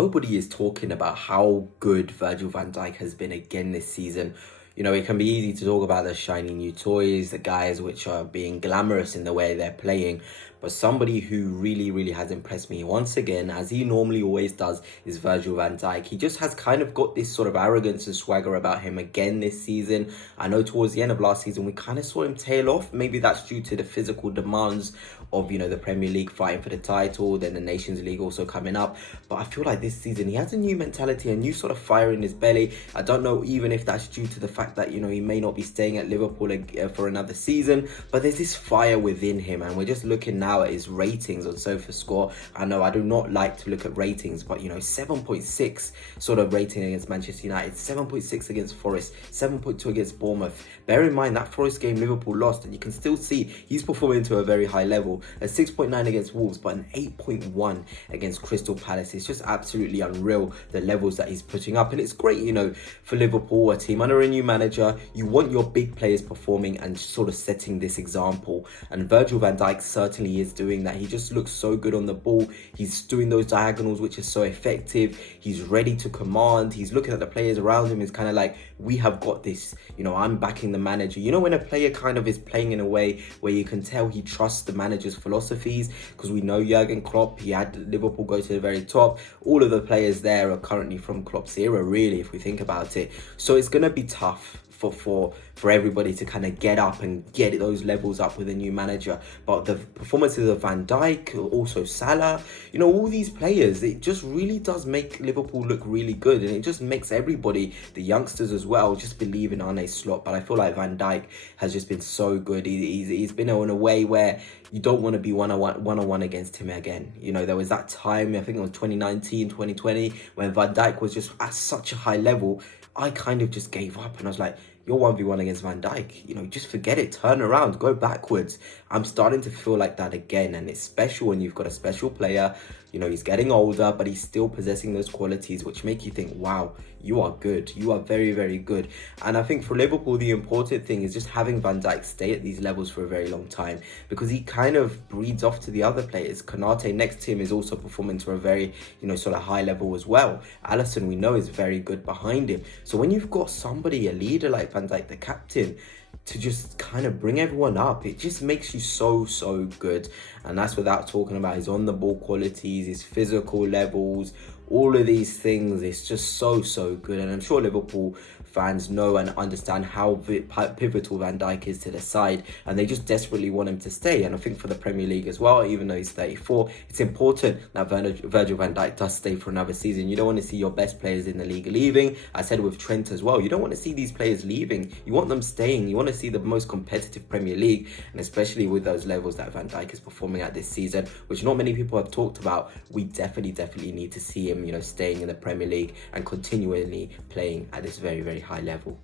Nobody is talking about how good Virgil van Dijk has been again this season. It can be easy to talk about the shiny new toys, the guys which are being glamorous in the way they're playing. But somebody who really, really has impressed me once again, as he normally always does, is Virgil van Dijk. He just has kind of got this sort of arrogance and swagger about him again this season. I know towards the end of last season, we kind of saw him tail off. Maybe that's due to the physical demands of, the Premier League fighting for the title, then the Nations League also coming up. But I feel like this season, he has a new mentality, a new sort of fire in his belly. I don't know even if that's due to the fact that, he may not be staying at Liverpool for another season, but there's this fire within him. And we're just looking now at his ratings on SofaScore. I know I do not like to look at ratings, but 7.6 sort of rating against Manchester United, 7.6 against Forest, 7.2 against Bournemouth. Bear in mind that Forest game Liverpool lost, and you can still see he's performing to a very high level. A 6.9 against Wolves, but an 8.1 against Crystal Palace. It's just absolutely unreal, the levels that he's putting up. And it's great, for Liverpool, a team under a new manager, you want your big players performing and sort of setting this example. And Virgil van Dijk certainly is doing that. He just looks so good on the ball. He's doing those diagonals, which is so effective. He's ready to command. He's looking at the players around him. It's kind of like, we have got this. I'm backing the manager. When a player kind of is playing in a way where you can tell he trusts the manager's philosophies, because we know Jurgen Klopp, he had Liverpool go to the very top. All of the players there are currently from Klopp's era, really, if we think about it. So it's going to be tough for everybody to kind of get up and get those levels up with a new manager. But the performances of Van Dijk, also Salah, all these players, it just really does make Liverpool look really good, and it just makes everybody, the youngsters as well, just believe in Arne Slot. But I feel like Van Dijk has just been so good. He's been in a way where you don't want to be one-on-one against him again. There was that time, I think it was 2019, 2020, when Van Dijk was just at such a high level. I kind of just gave up, and I was like, you're 1v1 against Van Dijk. Just forget it. Turn around. Go backwards. I'm starting to feel like that again. And it's special when you've got a special player. He's getting older, but he's still possessing those qualities which make you think, wow, you are good. You are very, very good. And I think for Liverpool, the important thing is just having Van Dijk stay at these levels for a very long time, because he kind of breeds off to the other players. Konate next to him is also performing to a very, sort of high level as well. Alisson, we know, is very good behind him. So when you've got somebody, a leader like Van Dijk, the captain, to just kind of bring everyone up, it just makes you so good. And that's without talking about his on the ball qualities, his physical levels, all of these things. It's just so good. And I'm sure Liverpool fans know and understand how pivotal Van Dijk is to the side, and they just desperately want him to stay. And I think for the Premier League as well, even though he's 34, it's important that Virgil van Dijk does stay for another season. You don't want to see your best players in the league leaving. I said with Trent as well, you don't want to see these players leaving. You want them staying. You want to see the most competitive Premier League, and especially with those levels that Van Dijk is performing at this season, which not many people have talked about. We definitely need to see him, staying in the Premier League and continually playing at this very high level.